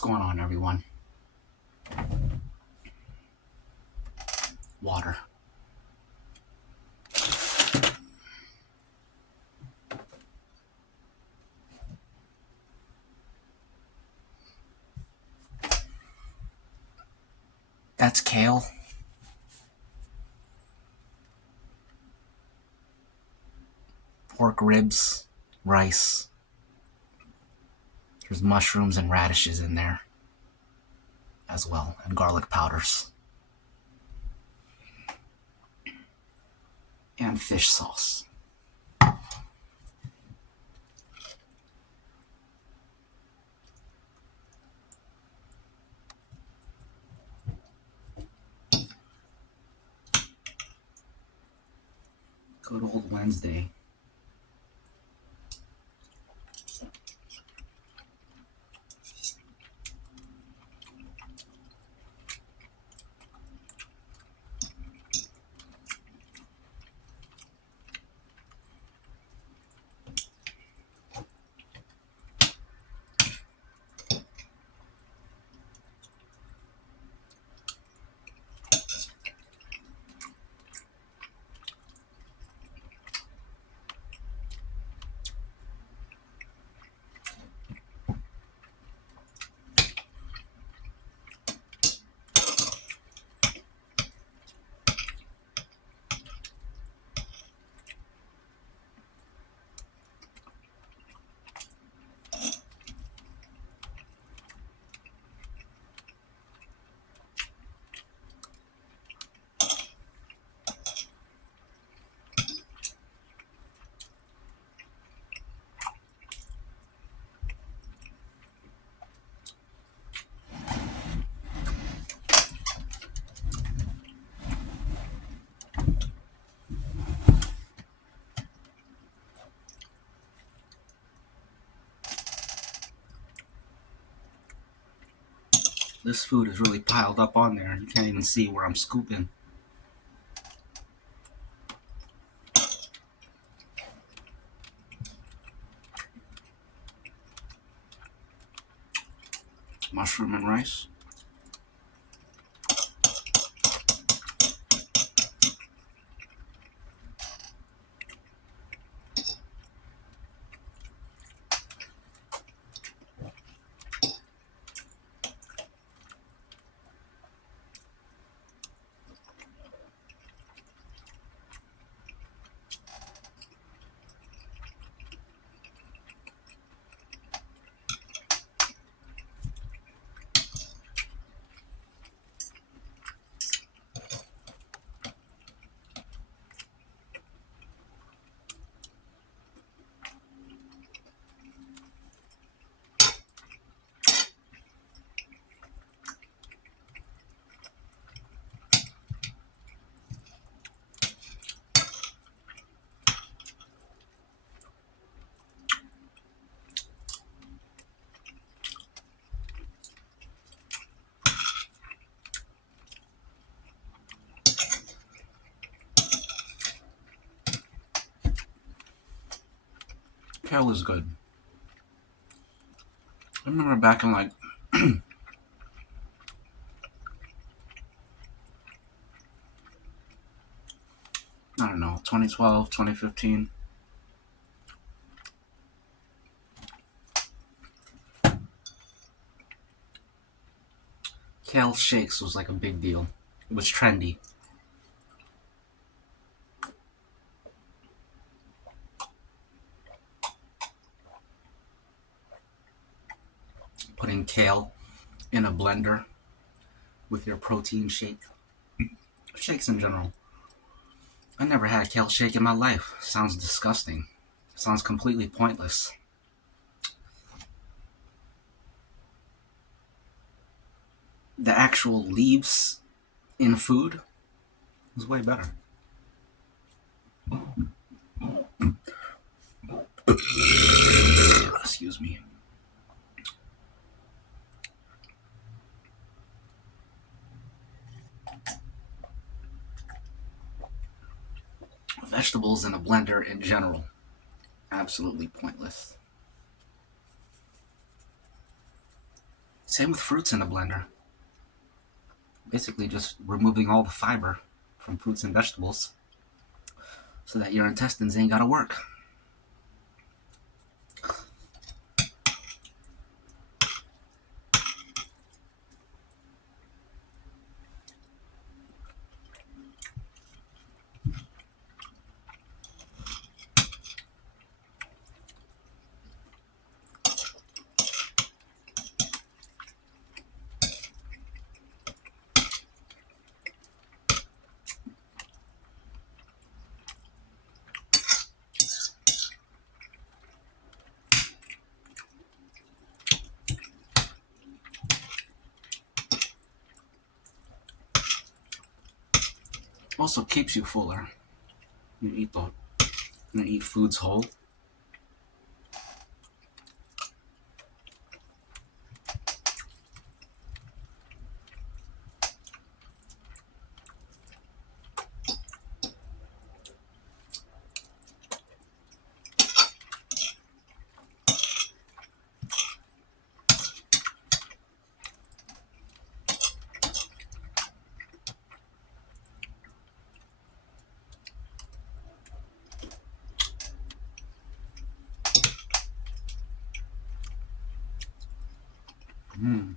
going on, everyone? Water. That's kale. Pork ribs, rice. There's mushrooms and radishes in there as well, and garlic powders. And fish sauce. Good old Wednesday. This food is really piled up on there. You can't even see where I'm scooping. Mushroom and rice. Kale is good. I remember back in like I don't know, 2012, 2015. Kale shakes was like a big deal. It was trendy. Putting kale in a blender with your protein shake. Shakes in general. I never had a kale shake in my life. Sounds disgusting. Sounds completely pointless. The actual leaves in food is way better. Excuse me. Vegetables in a blender in general, absolutely pointless. Same with fruits in a blender. Basically, just removing all the fiber from fruits and vegetables so that your intestines ain't gotta work. Also keeps you fuller. You eat foods whole. Mm.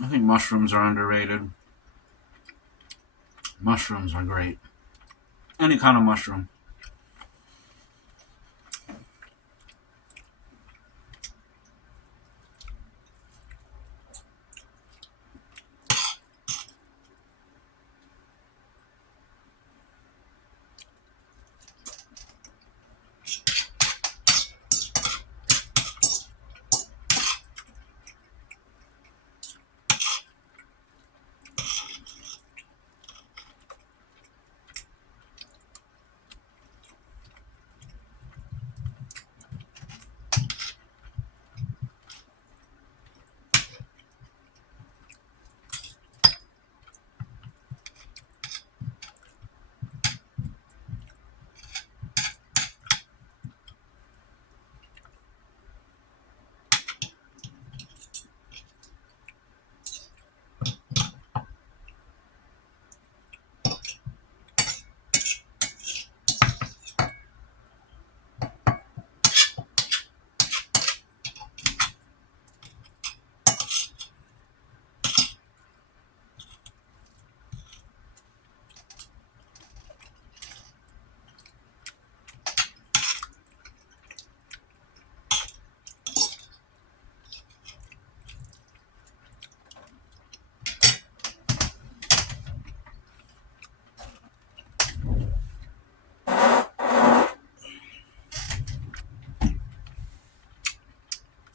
I think mushrooms are underrated. Mushrooms are great. Any kind of mushroom.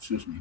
Excuse me.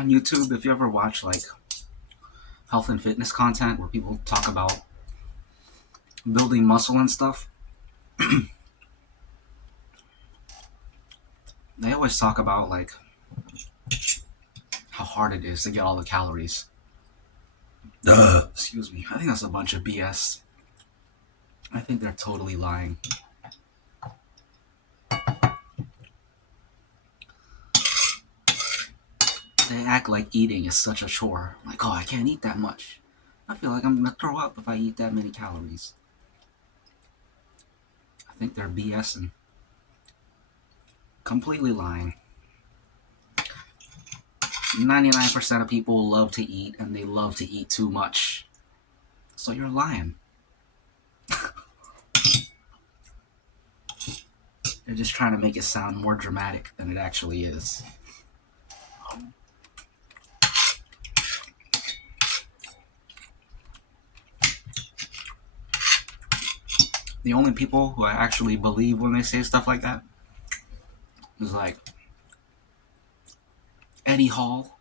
on YouTube, if you ever watch like health and fitness content where people talk about building muscle and stuff, they always talk about like how hard it is to get all the calories. Excuse me. I think that's a bunch of BS. I think they're totally lying. They act like eating is such a chore. Like, oh, I can't eat that much. I feel like I'm gonna throw up if I eat that many calories. I think they're BSing. Completely lying. 99% of people love to eat, and they love to eat too much. So you're lying. They're just trying to make it sound more dramatic than it actually is. The only people who I actually believe when they say stuff like that is like Eddie Hall,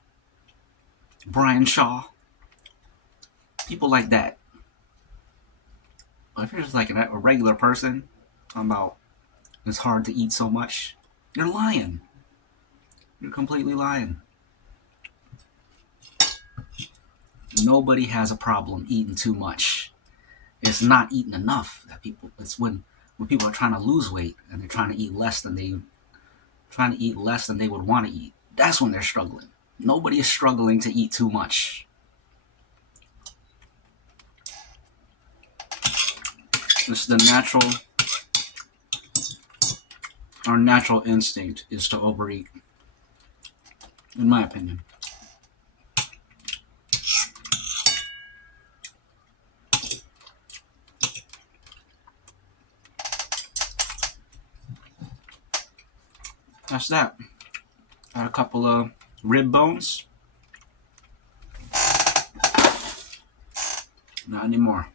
Brian Shaw, people like that. But if you're just like a regular person talking about it's hard to eat so much, you're lying. You're completely lying. Nobody has a problem eating too much. It's not eating enough that people. It's when people are trying to lose weight and they're trying to eat less than they would want to eat. That's when they're struggling. Nobody is struggling to eat too much. It's the natural. Our natural instinct is to overeat, in my opinion. That's that. Got a couple of rib bones. Not anymore.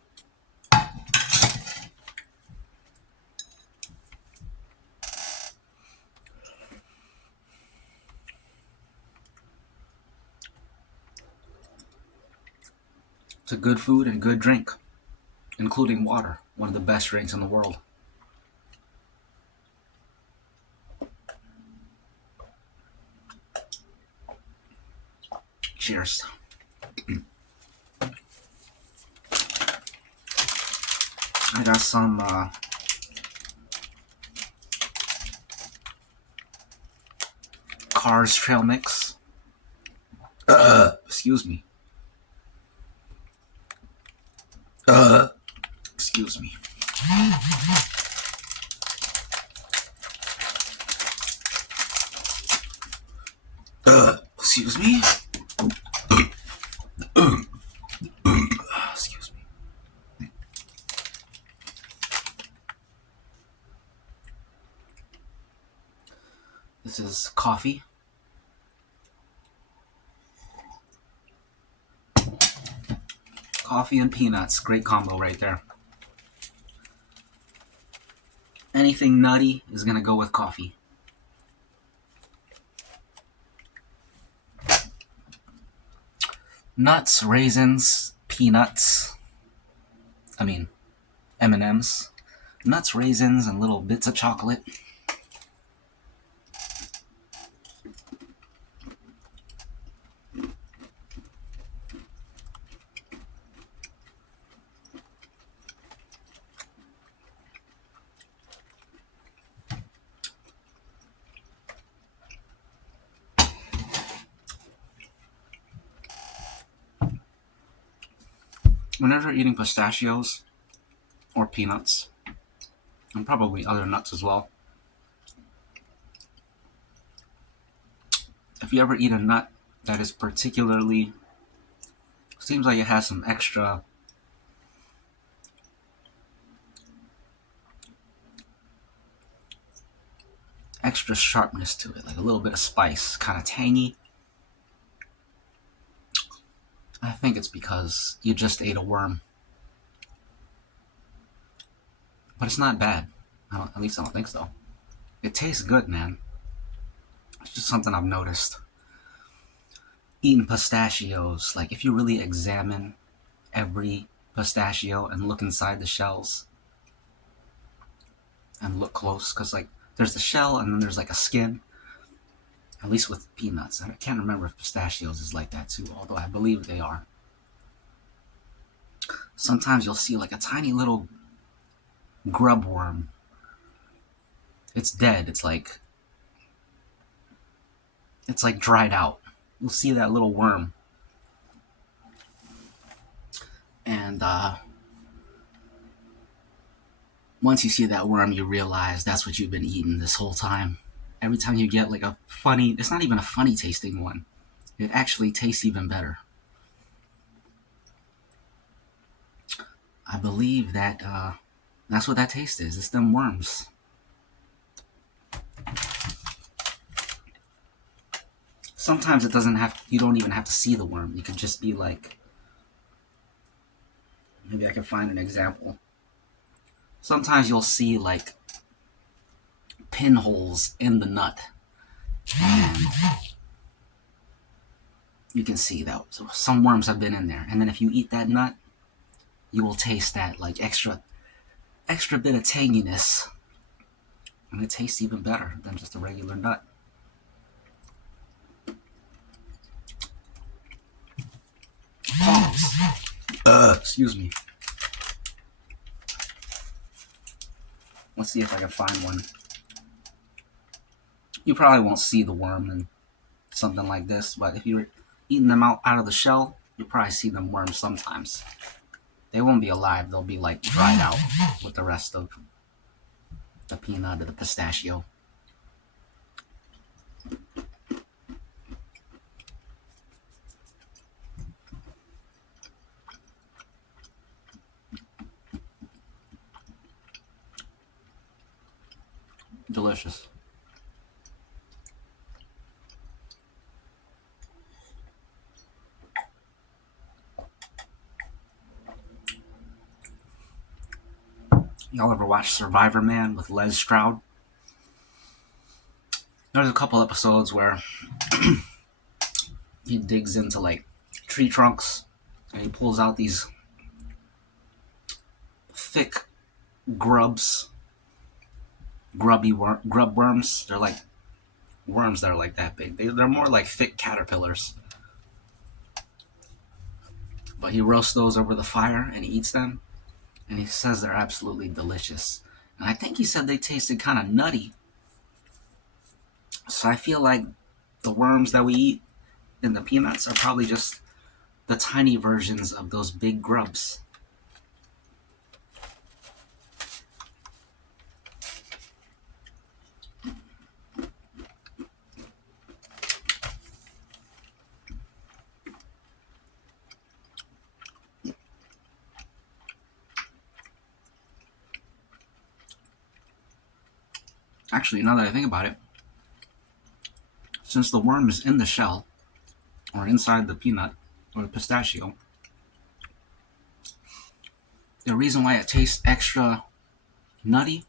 It's a good food and good drink, including water, one of the best drinks in the world. Cheers. I got some Cars trail mix. Excuse me. Excuse me. Excuse me. Excuse me. This is coffee. Coffee and peanuts. Great combo right there. Anything nutty is going to go with coffee. Nuts, raisins, peanuts. M&Ms. Nuts, raisins, and little bits of chocolate. Whenever eating pistachios or peanuts, and probably other nuts as well, if you ever eat a nut that is particularly, seems like it has some extra sharpness to it, like a little bit of spice, kind of tangy, I think it's because you just ate a worm. But it's not bad. At least I don't think so. It tastes good, man. It's just something I've noticed. eating pistachios, like if you really examine every pistachio and look inside the shells and look close, because like there's the shell and then there's like a skin, at least with peanuts. I can't remember if pistachios is like that too, although I believe they are. Sometimes you'll see like a tiny little grub worm. It's dead. It's like dried out. You'll see that little worm. And once you see that worm, you realize that's what you've been eating this whole time. Every time you get like a funny, it's not even a funny tasting one. It actually tastes even better. I believe that that's what that taste is. It's them worms. Sometimes it doesn't have, you don't even have to see the worm. You could just be like, maybe I can find an example. Sometimes you'll see like pinholes in the nut. And you can see that some worms have been in there. And then if you eat that nut, you will taste that like extra bit of tanginess. And it tastes even better than just a regular nut. Excuse me. Let's see if I can find one. You probably won't see the worm in something like this, but if you're eating them out of the shell, you'll probably see them worms sometimes. They won't be alive. They'll be like dried out with the rest of the peanut or the pistachio. Delicious. Y'all ever watch Survivor Man with Les Stroud? There's a couple episodes where he digs into like tree trunks and he pulls out these thick grub worms. They're like worms that are like that big. They're more like thick caterpillars. But he roasts those over the fire and he eats them. And he says they're absolutely delicious. And I think he said they tasted kind of nutty. So I feel like the worms that we eat in the peanuts are probably just the tiny versions of those big grubs. Actually, now that I think about it, since the worm is in the shell, or inside the peanut, or the pistachio, the reason why it tastes extra nutty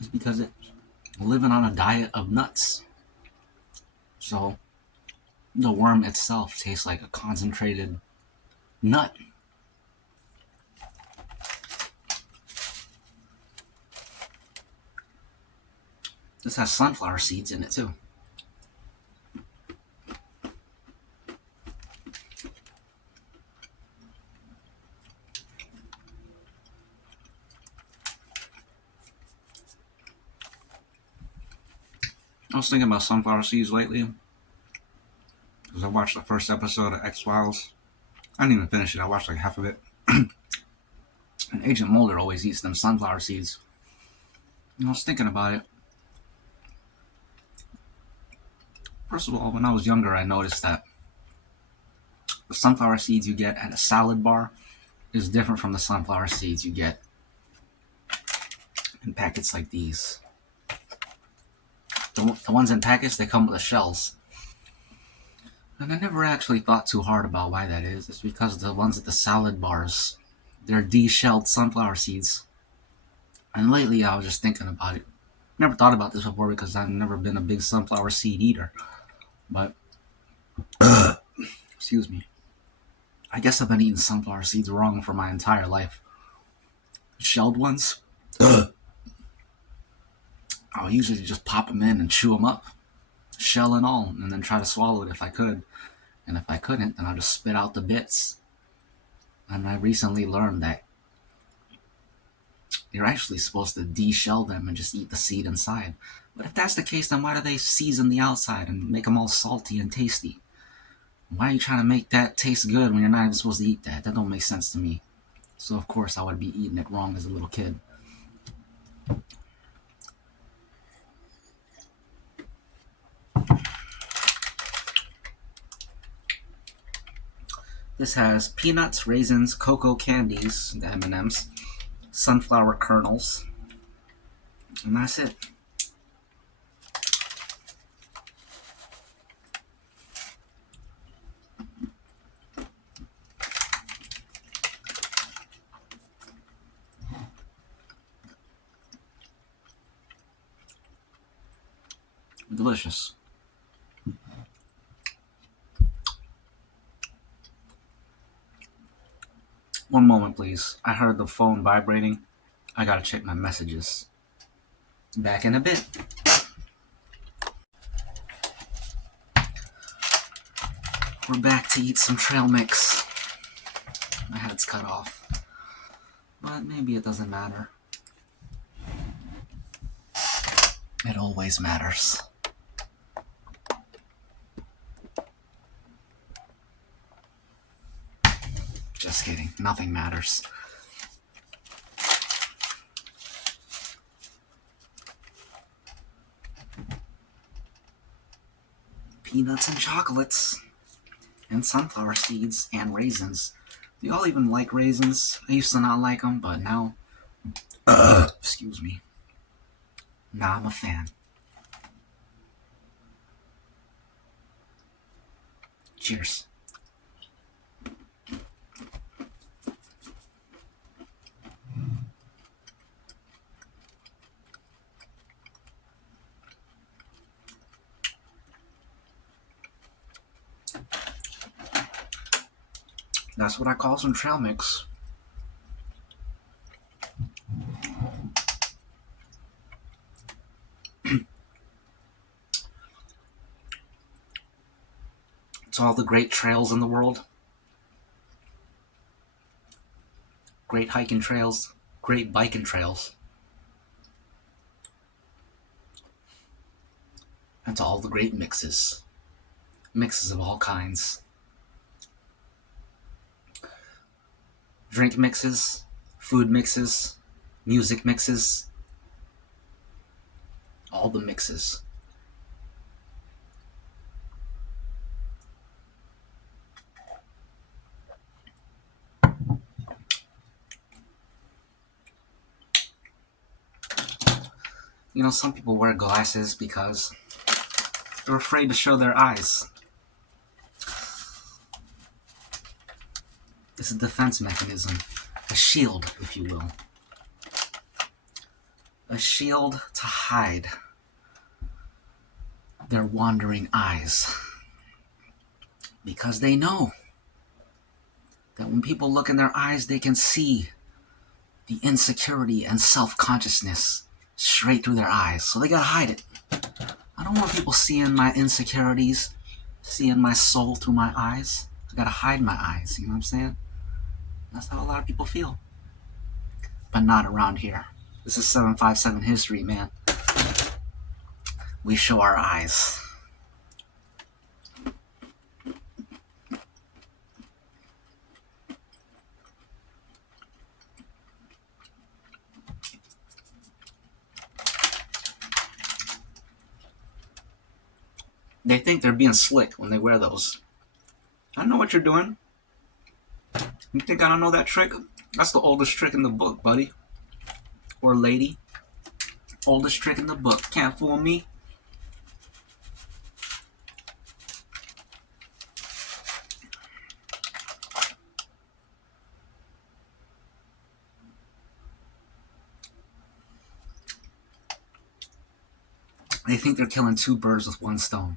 is because it's living on a diet of nuts. So, the worm itself tastes like a concentrated nut. This has sunflower seeds in it too. I was thinking about sunflower seeds lately because I watched the first episode of X-Files. I didn't even finish it. I watched like half of it. And Agent Mulder always eats them sunflower seeds. And I was thinking about it. First of all, when I was younger, I noticed that the sunflower seeds you get at a salad bar is different from the sunflower seeds you get in packets like these. The ones in packets, they come with the shells. And I never actually thought too hard about why that is. It's because the ones at the salad bars, they're de-shelled sunflower seeds. And lately, I was just thinking about it. Never thought about this before because I've never been a big sunflower seed eater. But Excuse me. I guess I've been eating sunflower seeds wrong for my entire life. Shelled ones, I'll usually just pop them in and chew them up, shell and all, and then try to swallow it if I could. And if I couldn't, then I'll just spit out the bits. And I recently learned that you're actually supposed to de-shell them and just eat the seed inside. But if that's the case, then why do they season the outside and make them all salty and tasty? Why are you trying to make that taste good when you're not even supposed to eat that? That don't make sense to me. So of course I would be eating it wrong as a little kid. This has peanuts, raisins, cocoa candies, the M&Ms, sunflower kernels, and that's it. Delicious. One moment, please. I heard the phone vibrating. I gotta check my messages. Back in a bit. We're back to eat some trail mix. My head's cut off. But maybe it doesn't matter. It always matters. Just kidding. Nothing matters. Peanuts and chocolates. And sunflower seeds and raisins. Do y'all even like raisins? I used to not like them, but now... excuse me. Now I'm a fan. Cheers. That's what I call some trail mix. It's all the great trails in the world. Great hiking trails, great biking trails. And to all the great mixes. Mixes of all kinds. Drink mixes, food mixes, music mixes. All the mixes. You know, some people wear glasses because they're afraid to show their eyes. It's a defense mechanism. A shield, if you will. A shield to hide their wandering eyes. Because they know that when people look in their eyes, they can see the insecurity and self-consciousness straight through their eyes. So they gotta hide it. I don't want people seeing my insecurities, seeing my soul through my eyes. I gotta hide my eyes, you know what I'm saying? That's how a lot of people feel. But not around here. This is 757 history, man. We show our eyes. They think they're being slick when they wear those. I know what you're doing. You think I don't know that trick? That's the oldest trick in the book, buddy. Or lady. Oldest trick in the book. Can't fool me. They think they're killing two birds with one stone.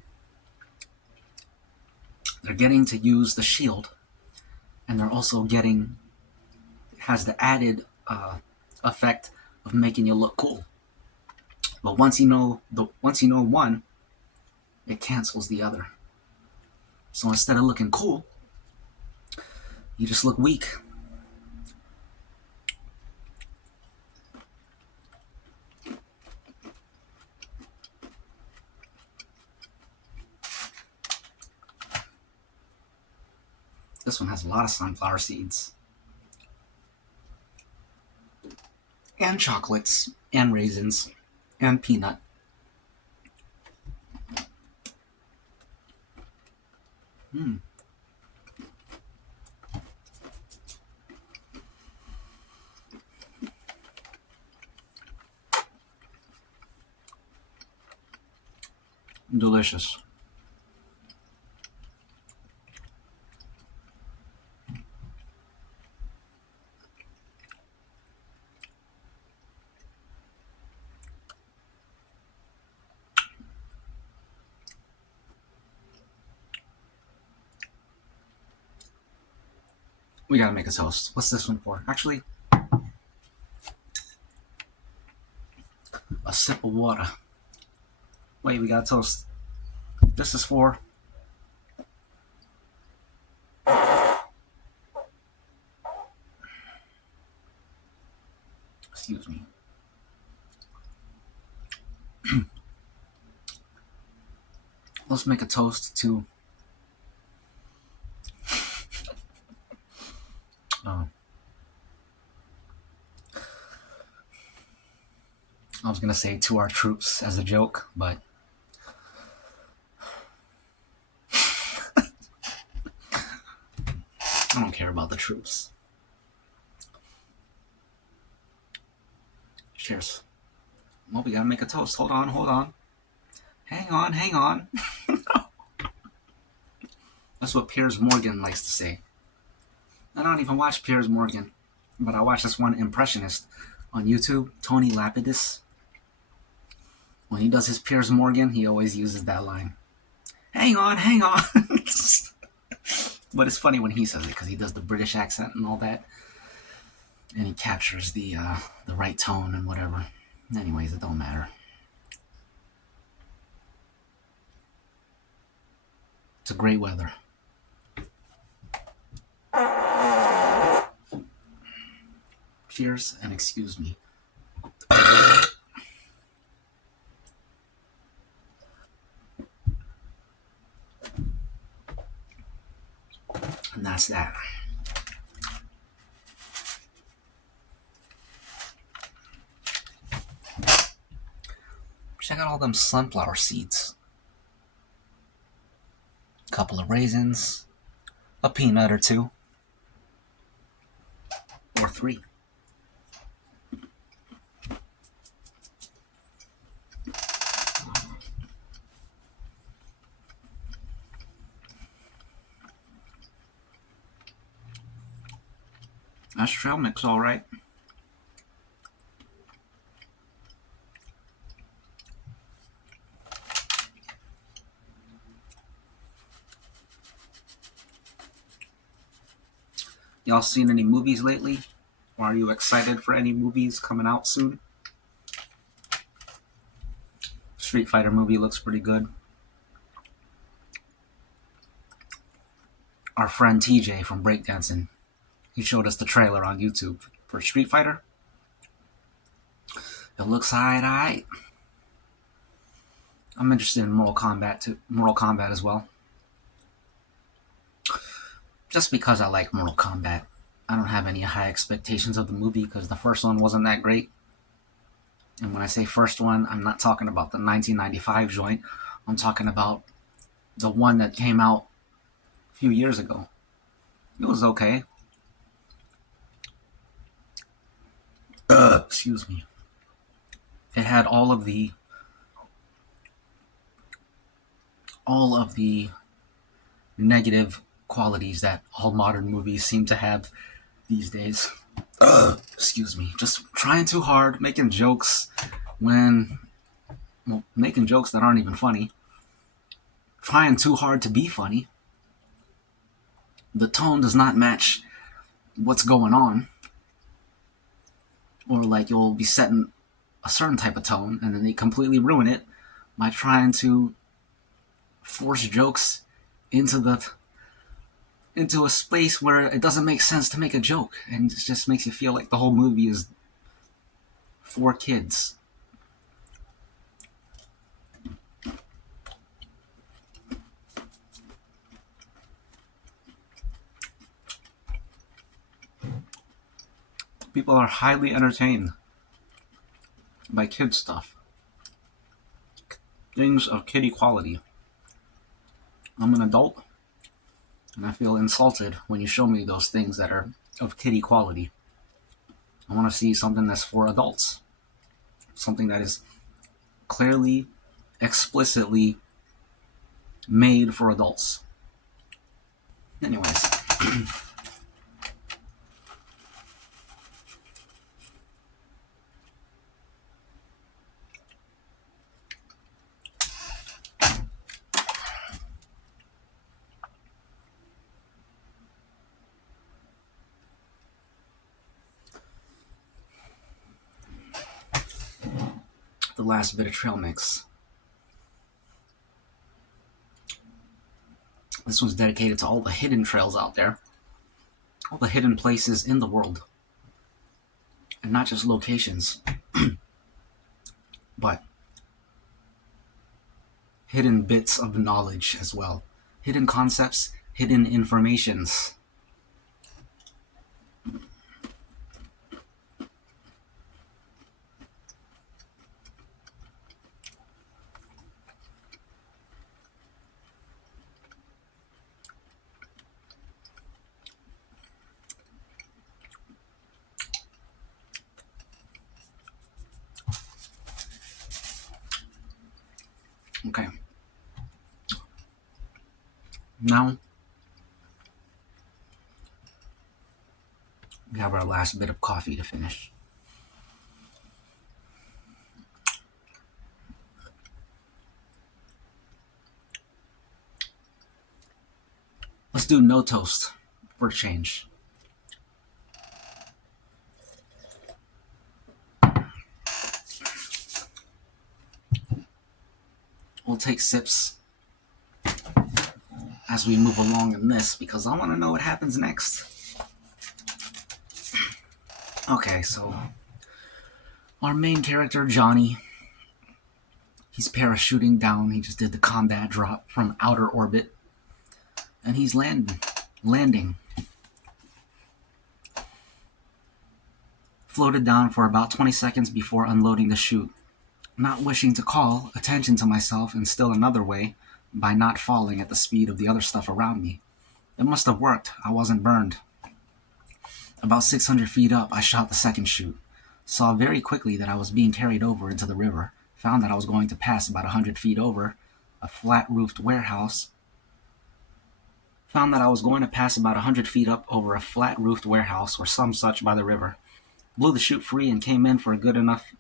They're getting to use the shield, and they're also getting has the added effect of making you look cool. But once you know one, it cancels the other. So instead of looking cool, you just look weak. This one has a lot of sunflower seeds. And chocolates, and raisins, and peanut. Delicious. We gotta make a toast. What's this one for? Actually, a sip of water. Wait, we got toast. This is for excuse me. Let's make a toast to I was gonna say to our troops as a joke, but I don't care about the troops. Cheers. Well, we gotta make a toast. Hold on. Hang on. That's what Piers Morgan likes to say. I don't even watch Piers Morgan, but I watch this one impressionist on YouTube, Tony Lapidus. When he does his Piers Morgan, he always uses that line. Hang on. But it's funny when he says it because he does the British accent and all that. And he captures the right tone and whatever. Anyways, it don't matter. It's a great weather. Cheers and excuse me. And that's that. Check out all them sunflower seeds. A couple of raisins, a peanut or two, or three. That's trail mix, all right. Y'all seen any movies lately? Or are you excited for any movies coming out soon? Street Fighter movie looks pretty good. Our friend TJ from Breakdancing, he showed us the trailer on YouTube for Street Fighter. It looks alright. I'm interested in Mortal Kombat as well. Just because I like Mortal Kombat. I don't have any high expectations of the movie because the first one wasn't that great. And when I say first one, I'm not talking about the 1995 joint. I'm talking about the one that came out a few years ago. It was okay. Excuse me. It had all of the negative qualities that all modern movies seem to have these days. Excuse me. Just trying too hard, making jokes making jokes that aren't even funny. Trying too hard to be funny. the tone does not match what's going on, or like you'll be setting a certain type of tone and then they completely ruin it by trying to force jokes into a space where it doesn't make sense to make a joke, and it just makes you feel like the whole movie is for kids. People are highly entertained by kid stuff. Things of kiddie quality. I'm an adult, and I feel insulted when you show me those things that are of kiddie quality. I want to see something that's for adults. Something that is clearly, explicitly made for adults. Anyways. The last bit of trail mix. This one's dedicated to all the hidden trails out there, all the hidden places in the world, and not just locations, but hidden bits of knowledge as well, hidden concepts, hidden informations. Okay. Now, we have our last bit of coffee to finish. Let's do no toast for a change. We'll take sips as we move along in this because I want to know what happens next. Okay, so our main character, Johnny, he's parachuting down. He just did the combat drop from outer orbit, and he's landing. Floated down for about 20 seconds before unloading the chute, not wishing to call attention to myself in still another way by not falling at the speed of the other stuff around me. It must have worked. I wasn't burned. About 600 feet up, I shot the second chute. Saw very quickly that I was being carried over into the river. Found that I was going to pass about 100 feet over a flat-roofed warehouse. Found that I was going to pass about 100 feet up over a flat-roofed warehouse or some such by the river. Blew the chute free and came in for a good enough,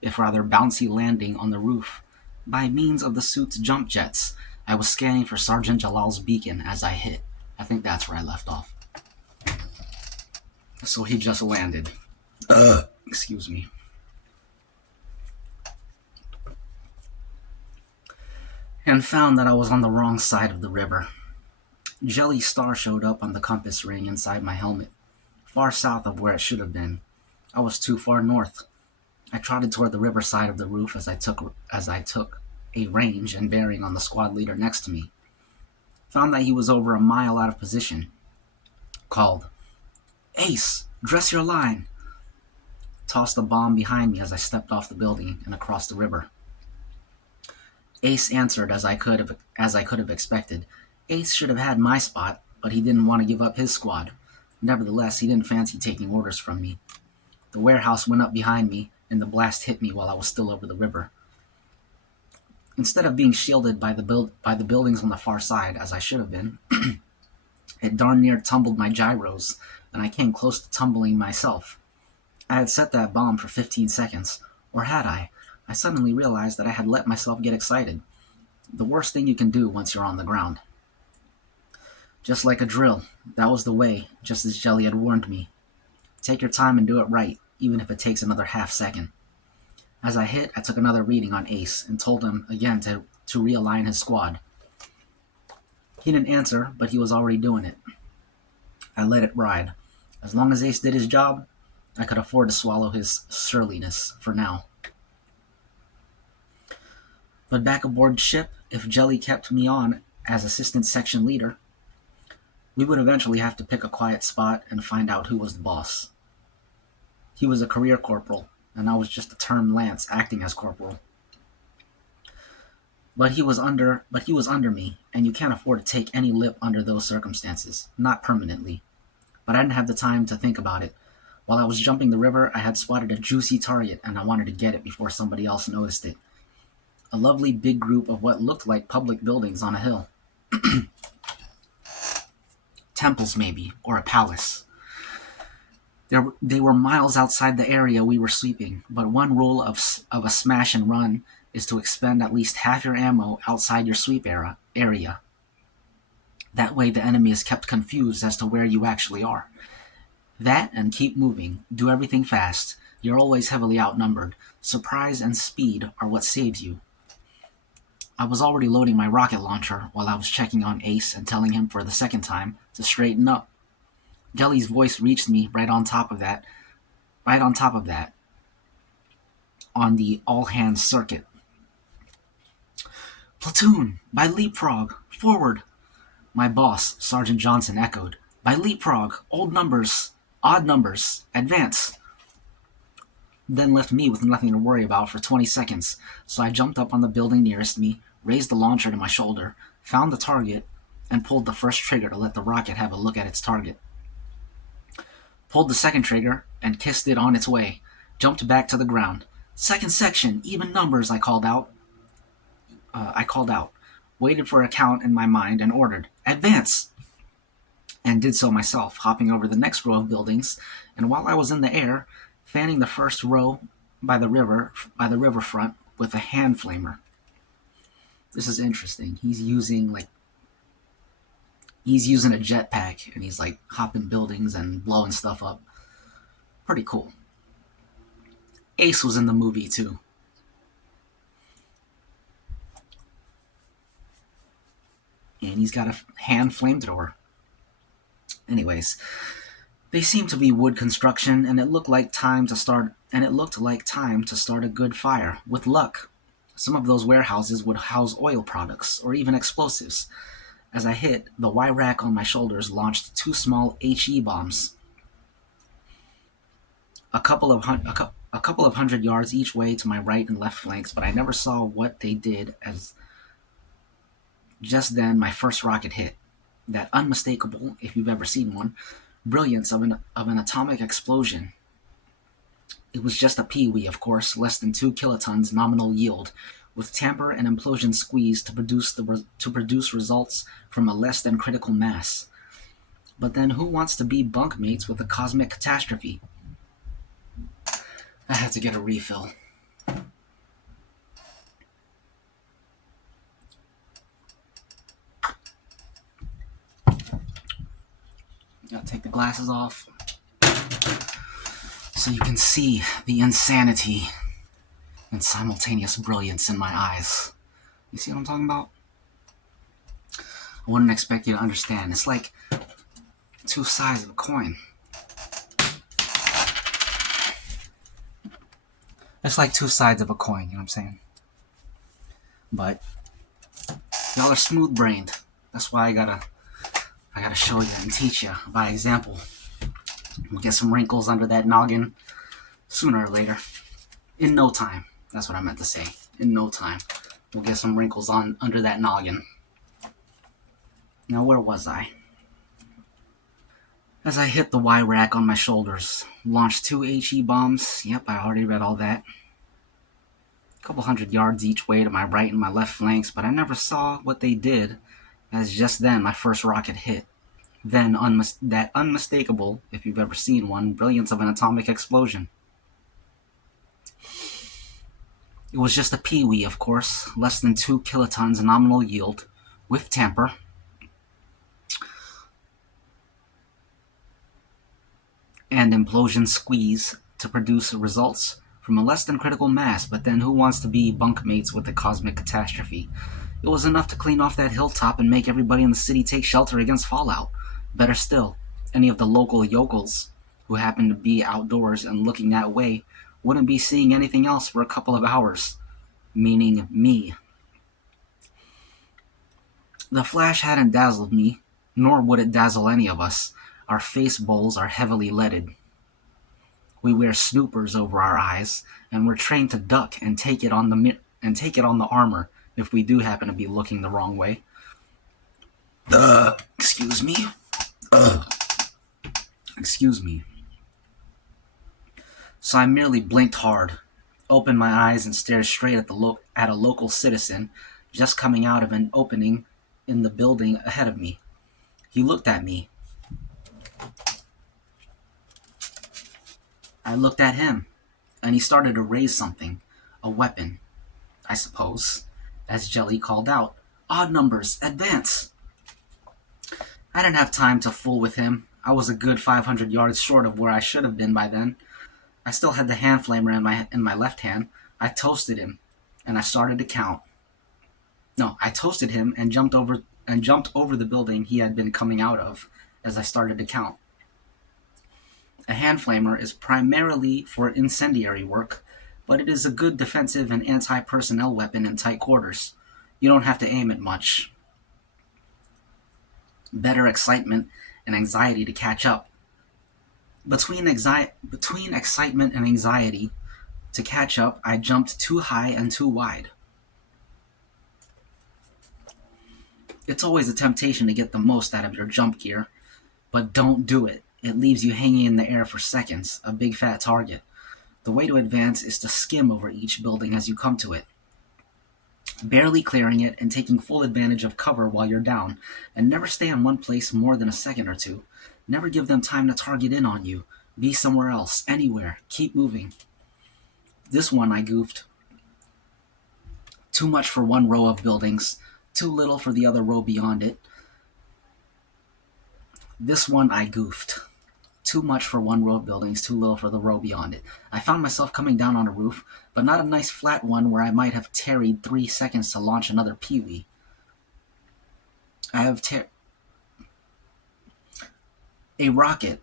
if rather bouncy landing on the roof. By means of the suit's jump jets, I was scanning for Sergeant Jalal's beacon as I hit. I think that's where I left off. So he just landed. Excuse me. And found that I was on the wrong side of the river. Jelly Star showed up on the compass ring inside my helmet, far south of where it should have been. I was too far north. I trotted toward the river side of the roof as I took a range and bearing on the squad leader next to me. Found that he was over a mile out of position. Called, "Ace, dress your line." Tossed a bomb behind me as I stepped off the building and across the river. Ace answered as I could have expected. Ace should have had my spot, but he didn't want to give up his squad. Nevertheless, he didn't fancy taking orders from me. The warehouse went up behind me, and the blast hit me while I was still over the river. Instead of being shielded by the buildings on the far side, as I should have been, it darn near tumbled my gyros, and I came close to tumbling myself. I had set that bomb for 15 seconds, or had I? I suddenly realized that I had let myself get excited. The worst thing you can do once you're on the ground. Just like a drill, that was the way, just as Jelly had warned me. Take your time and do it right, even if it takes another half second. As I hit, I took another reading on Ace and told him again to realign his squad. He didn't answer, but he was already doing it. I let it ride. As long as Ace did his job, I could afford to swallow his surliness for now. But back aboard ship, if Jelly kept me on as assistant section leader, we would eventually have to pick a quiet spot and find out who was the boss. He was a career corporal, and I was just a term lance acting as corporal. But he was under me, and you can't afford to take any lip under those circumstances, not permanently. But I didn't have the time to think about it. While I was jumping the river, I had spotted a juicy target, and I wanted to get it before somebody else noticed it. A lovely big group of what looked like public buildings on a hill. Temples, maybe, or a palace. They were miles outside the area we were sweeping, but one rule of a smash and run is to expend at least half your ammo outside your sweep area. That way the enemy is kept confused as to where you actually are. That and keep moving. Do everything fast. You're always heavily outnumbered. Surprise and speed are what saves you. I was already loading my rocket launcher while I was checking on Ace and telling him for the second time to straighten up. Jelly's voice reached me right on top of that, on the all-hands circuit. Platoon, by leapfrog, forward. My boss, Sergeant Johnson, echoed. By leapfrog, odd numbers, advance. Then left me with nothing to worry about for 20 seconds, so I jumped up on the building nearest me, raised the launcher to my shoulder, found the target, and pulled the first trigger to let the rocket have a look at its target. Pulled the second trigger and kissed it on its way. Jumped back to the ground. Second section, even numbers, I called out. Waited for a count in my mind and ordered, advance! And did so myself, hopping over the next row of buildings, and while I was in the air, fanning the first row by the riverfront with a hand flamer. This is interesting. He's using a jetpack, and he's like hopping buildings and blowing stuff up. Pretty cool. Ace was in the movie too. And he's got a hand flamethrower. Anyways, they seemed to be wood construction, and it looked like time to start a good fire. With luck, some of those warehouses would house oil products or even explosives. As I hit, the Y rack on my shoulders launched 2 small HE bombs, a couple of 100 yards each way to my right and left flanks, but I never saw what they did. As just then, my first rocket hit. That unmistakable, if you've ever seen one, brilliance of an atomic explosion. It was just a peewee, of course, less than 2 kilotons nominal yield, with tamper and implosion squeezed to produce results from a less than critical mass. But then who wants to be bunkmates with a cosmic catastrophe? I had to get a refill. Gotta take the glasses off so you can see the insanity and simultaneous brilliance in my eyes. You see what I'm talking about? I wouldn't expect you to understand. It's like 2 sides of a coin. It's like 2 sides of a coin, you know what I'm saying? But y'all are smooth-brained. That's why I gotta show you and teach you by example. We'll get some wrinkles under that noggin sooner or later. In no time. That's what I meant to say. In no time. We'll get some wrinkles under that noggin. Now, where was I? As I hit the Y rack on my shoulders, launched 2 HE bombs. Yep, I already read all that. A couple 100 yards each way to my right and my left flanks, but I never saw what they did, as just then my first rocket hit. Then that unmistakable, if you've ever seen one, brilliance of an atomic explosion. It was just a peewee, of course, less than 2 kilotons nominal yield, with tamper, and implosion squeeze to produce results from a less than critical mass, but then who wants to be bunkmates with the cosmic catastrophe? It was enough to clean off that hilltop and make everybody in the city take shelter against fallout. Better still, any of the local yokels who happened to be outdoors and looking that way wouldn't be seeing anything else for a couple of hours, meaning me. The flash hadn't dazzled me, nor would it dazzle any of us. Our face bowls are heavily leaded. We wear snoopers over our eyes, and we're trained to duck and take it on the armor if we do happen to be looking the wrong way. Excuse me. Excuse me. So I merely blinked hard, opened my eyes, and stared straight at a local citizen just coming out of an opening in the building ahead of me. He looked at me. I looked at him, and he started to raise something. A weapon, I suppose. As Jelly called out, "Odd numbers, advance!" I didn't have time to fool with him. I was a good 500 yards short of where I should have been by then. I still had the hand flamer in my left hand. I toasted him, and I started to count. No, I toasted him and jumped over the building he had been coming out of as I started to count. A hand flamer is primarily for incendiary work, but it is a good defensive and anti-personnel weapon in tight quarters. You don't have to aim it much. Better excitement and anxiety to catch up. Between excitement and anxiety to catch up, I jumped too high and too wide. It's always a temptation to get the most out of your jump gear, but don't do it. It leaves you hanging in the air for seconds, a big fat target. The way to advance is to skim over each building as you come to it, barely clearing it and taking full advantage of cover while you're down, and never stay in one place more than a second or two. Never give them time to target in on you. Be somewhere else, anywhere. Keep moving. This one I goofed. Too much for one row of buildings, too little for the other row beyond it. This one I goofed. Too much for one row of buildings, too little for the row beyond it. I found myself coming down on a roof, but not a nice flat one where I might have tarried 3 seconds to launch another peewee. A rocket.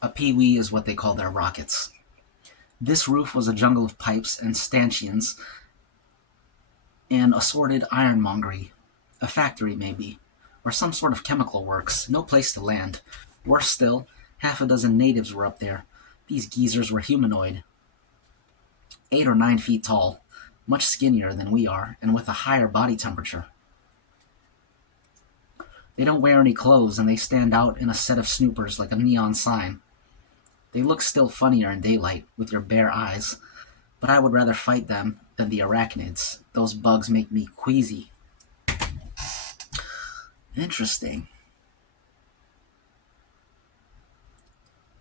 A peewee is what they call their rockets. This roof was a jungle of pipes and stanchions and assorted ironmongery. A factory, maybe, or some sort of chemical works. No place to land. Worse still, half a dozen natives were up there. These geezers were humanoid. 8 or 9 feet tall, much skinnier than we are, and with a higher body temperature. They don't wear any clothes, and they stand out in a set of snoopers like a neon sign. They look still funnier in daylight, with your bare eyes, but I would rather fight them than the arachnids. Those bugs make me queasy. Interesting.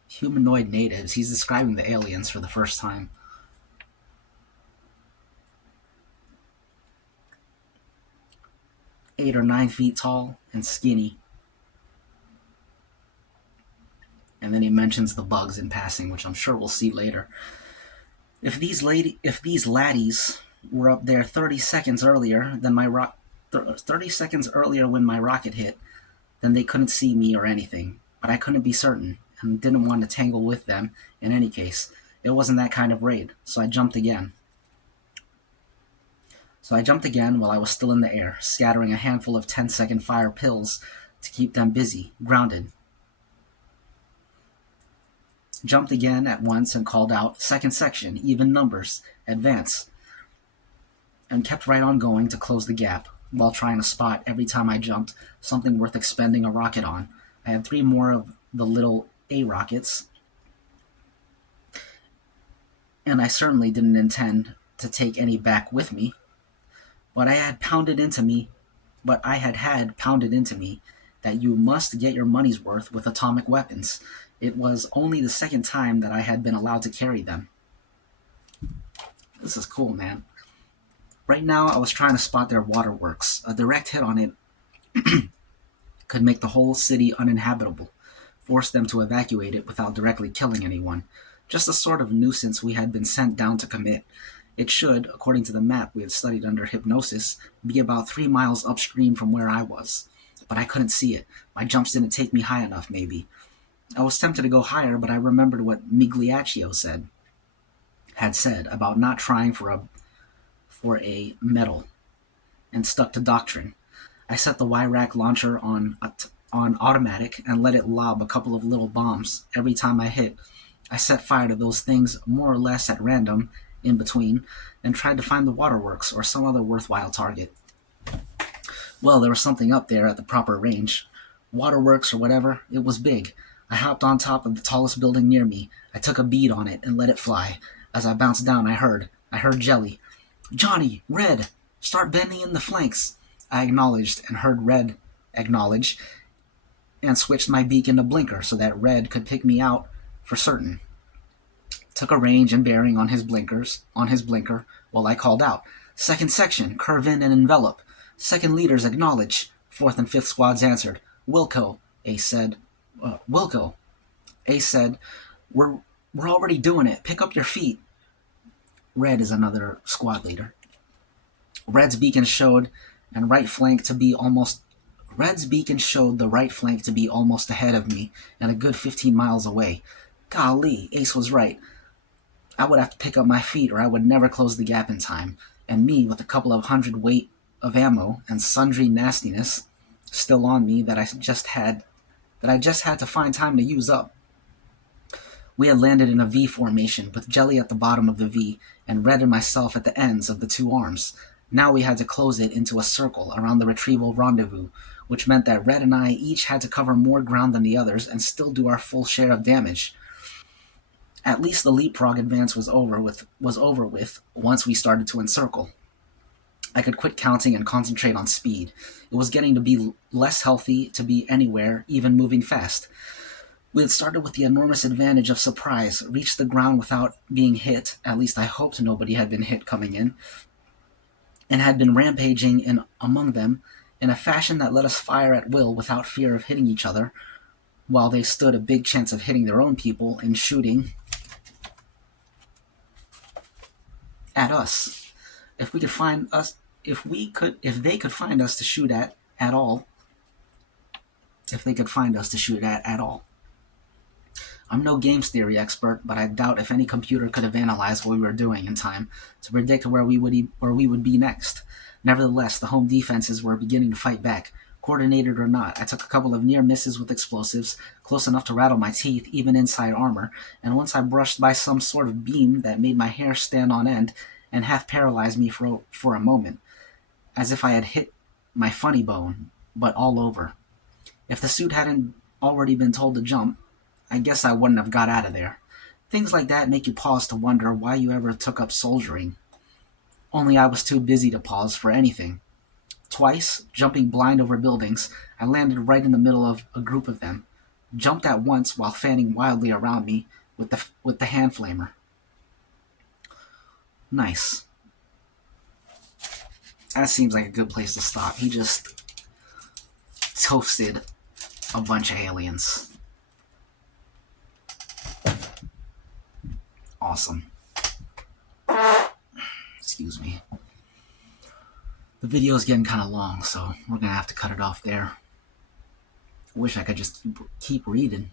Humanoid natives. He's describing the aliens for the first time. Eight or 9 feet tall and skinny. And then he mentions the bugs in passing, which I'm sure we'll see later. If these laddies were up there 30 seconds earlier than 30 seconds earlier when my rocket hit, then they couldn't see me or anything. But I couldn't be certain, and didn't want to tangle with them in any case. It wasn't that kind of raid, so I jumped again. While I was still in the air, scattering a handful of 10-second fire pills to keep them busy, grounded. Jumped again at once and called out, "Second section, even numbers, advance," and kept right on going to close the gap, while trying to spot, every time I jumped, something worth expending a rocket on. I had 3 more of the little A rockets, and I certainly didn't intend to take any back with me, but I had had pounded into me that you must get your money's worth with atomic weapons. It was only the second time that I had been allowed to carry them. This is cool, man. Right now, I was trying to spot their waterworks. A direct hit on it could make the whole city uninhabitable, force them to evacuate it without directly killing anyone. Just the sort of nuisance we had been sent down to commit. It should, according to the map we had studied under hypnosis, be about 3 miles upstream from where I was. But I couldn't see it. My jumps didn't take me high enough, maybe. I was tempted to go higher, but I remembered what Migliaccio had said about not trying for a medal, and stuck to doctrine. I set the Wyrack launcher on automatic and let it lob a couple of little bombs every time I hit. I set fire to those things more or less at random in between, and tried to find the waterworks or some other worthwhile target. Well, there was something up there at the proper range. Waterworks or whatever, it was big. I hopped on top of the tallest building near me. I took a bead on it and let it fly. As I bounced down, I heard Jelly. "Johnny, Red, start bending in the flanks." I acknowledged and heard Red acknowledge and switched my beacon to blinker so that Red could pick me out for certain. Took a range and bearing on his blinker while I called out, "Second section, curve in and envelop. Second leaders acknowledge." Fourth and fifth squads answered. "Wilco," Ace said. "Wilco." Ace said, We're already doing it. Pick up your feet." Red is another squad leader. Red's beacon showed the right flank to be almost ahead of me and a good 15 miles away. Golly, Ace was right. I would have to pick up my feet or I would never close the gap in time, and me with a couple of hundred weight of ammo and sundry nastiness still on me that I just had to find time to use up. We had landed in a V formation, with Jelly at the bottom of the V, and Red and myself at the ends of the two arms. Now we had to close it into a circle around the retrieval rendezvous, which meant that Red and I each had to cover more ground than the others and still do our full share of damage. At least the leapfrog advance was over with once we started to encircle. I could quit counting and concentrate on speed. It was getting to be less healthy to be anywhere, even moving fast. We had started with the enormous advantage of surprise, reached the ground without being hit, at least I hoped nobody had been hit coming in, and had been rampaging among them in a fashion that let us fire at will without fear of hitting each other, while they stood a big chance of hitting their own people and shooting at us. If they could find us to shoot at all. I'm no games theory expert, but I doubt if any computer could have analyzed what we were doing in time to predict where we would be next. Nevertheless, the home defenses were beginning to fight back. Coordinated or not, I took a couple of near misses with explosives, close enough to rattle my teeth, even inside armor, and once I brushed by some sort of beam that made my hair stand on end and half paralyzed me for a moment, as if I had hit my funny bone, but all over. If the suit hadn't already been told to jump, I guess I wouldn't have got out of there. Things like that make you pause to wonder why you ever took up soldiering. Only I was too busy to pause for anything. Twice, jumping blind over buildings, I landed right in the middle of a group of them. Jumped at once while fanning wildly around me with the hand flamer. Nice. That seems like a good place to stop. He just toasted a bunch of aliens. Awesome. Excuse me. The video is getting kind of long, so we're going to have to cut it off there. I wish I could just keep reading.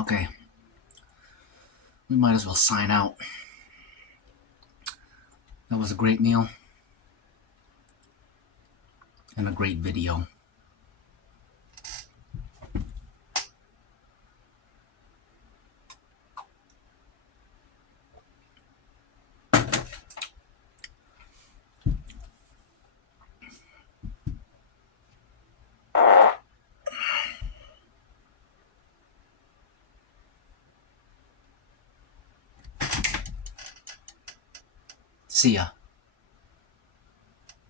Okay. We might as well sign out. That was a great meal. And a great video. See ya.